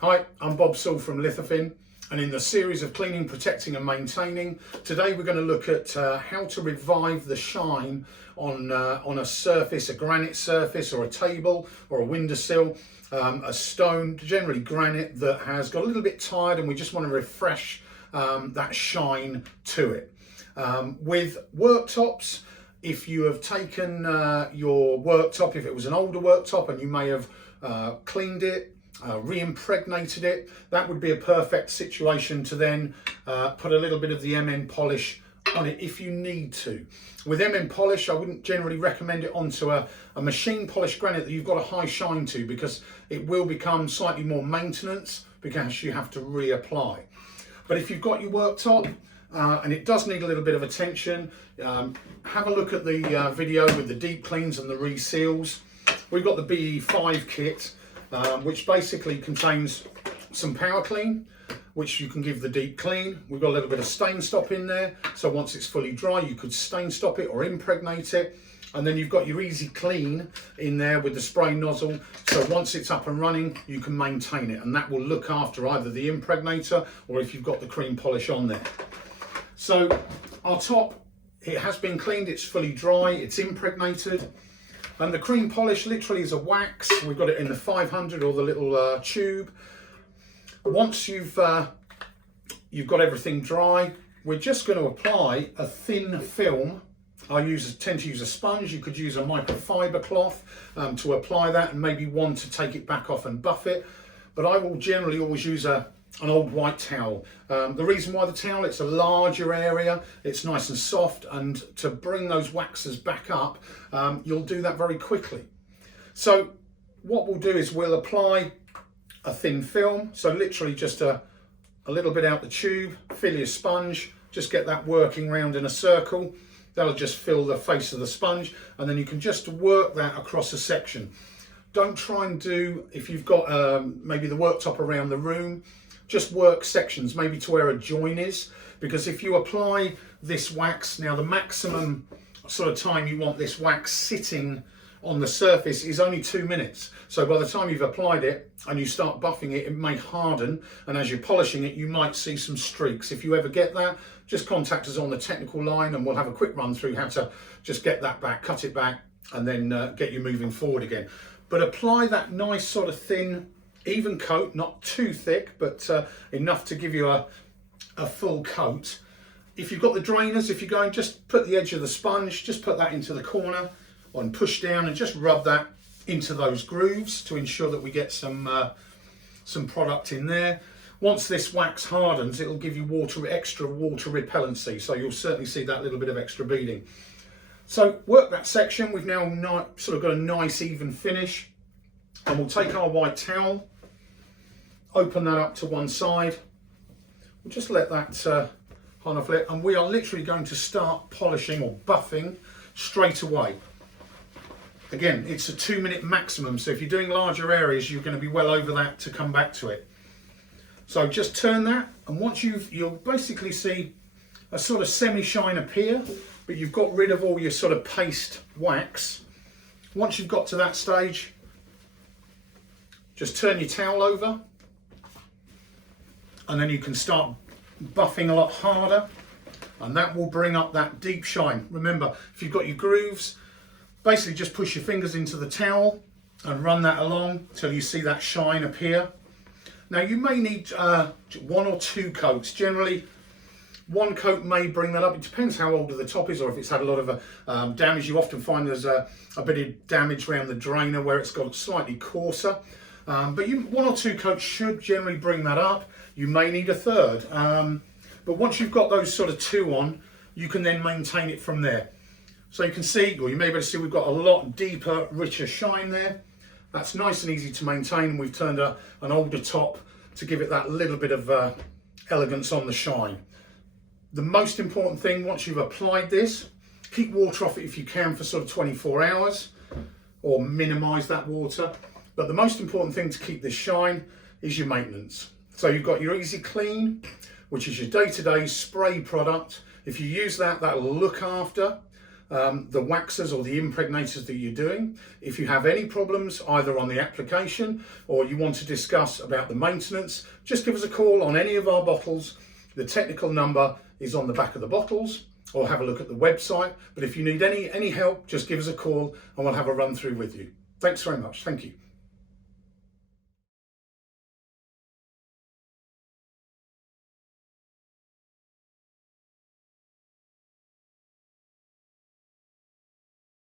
Hi, I'm Bob Saul from Lithofin, and in the series of cleaning, protecting and maintaining, today we're going to look at how to revive the shine on a surface, a granite surface or a table or a windowsill, a stone, generally granite, that has got a little bit tired and we just want to refresh that shine to it. With worktops, if you have taken your worktop, if it was an older worktop and you may have cleaned it, re-impregnated it, that would be a perfect situation to then put a little bit of the MN polish on it if you need to. With MN polish, I wouldn't generally recommend it onto a machine polished granite that you've got a high shine to, because it will become slightly more maintenance because you have to reapply. But if you've got your worktop and it does need a little bit of attention, have a look at the video with the deep cleans and the reseals. We've got the BE5 kit, which basically contains some power clean, which you can give the deep clean. We've got a little bit of stain stop in there, so once it's fully dry you could stain stop it or impregnate it. And then you've got your easy clean in there with the spray nozzle, so once it's up and running you can maintain it, and that will look after either the impregnator or if you've got the cream polish on there. So our top, it has been cleaned, it's fully dry, it's impregnated. And the cream polish literally is a wax. We've got it in the 500 or the little tube. Once you've got everything dry, we're just going to apply a thin film. I tend to use a sponge. You could use a microfiber cloth to apply that, and maybe one to take it back off and buff it. But I will generally always use an old white towel. The reason why the towel, it's a larger area, it's nice and soft, and to bring those waxes back up, you'll do that very quickly. So what we'll do is we'll apply a thin film, so literally just a little bit out the tube, fill your sponge, just get that working round in a circle. That'll just fill the face of the sponge, and then you can just work that across a section. Don't try and do, if you've got maybe the worktop around the room, just work sections, maybe to where a join is, because if you apply this wax, now the maximum sort of time you want this wax sitting on the surface is only 2 minutes. So by the time you've applied it and you start buffing it, it may harden, and as you're polishing it you might see some streaks. If you ever get that, just contact us on the technical line and we'll have a quick run through how to just get that back, cut it back, and then get you moving forward again. But apply that nice sort of thin, even coat, not too thick, but enough to give you a full coat. If you've got the drainers, if you're going, just put the edge of the sponge, just put that into the corner and push down and just rub that into those grooves to ensure that we get some product in there. Once this wax hardens, it'll give you extra water repellency, so you'll certainly see that little bit of extra beading. So work that section. We've now sort of got a nice even finish, and we'll take our white towel, open that up to one side. We'll just let that on off it, and we are literally going to start polishing or buffing straight away. Again, it's a 2 minute maximum, so if you're doing larger areas you're going to be well over that to come back to it. So just turn that, and once you'll basically see a sort of semi-shine appear, but you've got rid of all your sort of paste wax. Once you've got to that stage, just turn your towel over, and then you can start buffing a lot harder, and that will bring up that deep shine. Remember, if you've got your grooves, basically just push your fingers into the towel and run that along till you see that shine appear. Now you may need 1 or 2 coats. Generally, 1 coat may bring that up. It depends how old the top is, or if it's had a lot of damage. You often find there's a bit of damage around the drainer where it's got slightly coarser. But 1 or 2 coats should generally bring that up. You may need a 3rd. But once you've got those sort of 2 on, you can then maintain it from there. So you can see, or you may be able to see, we've got a lot deeper, richer shine there. That's nice and easy to maintain, and we've turned an older top to give it that little bit of elegance on the shine. The most important thing, once you've applied this, keep water off it if you can for sort of 24 hours, or minimise that water. But the most important thing to keep this shine is your maintenance. So you've got your Easy Clean, which is your day-to-day spray product. If you use that, that'll look after the waxers or the impregnators that you're doing. If you have any problems either on the application or you want to discuss about the maintenance, just give us a call on any of our bottles. The technical number is on the back of the bottles, or have a look at the website. But if you need any help, just give us a call and we'll have a run through with you. Thanks very much. Thank you.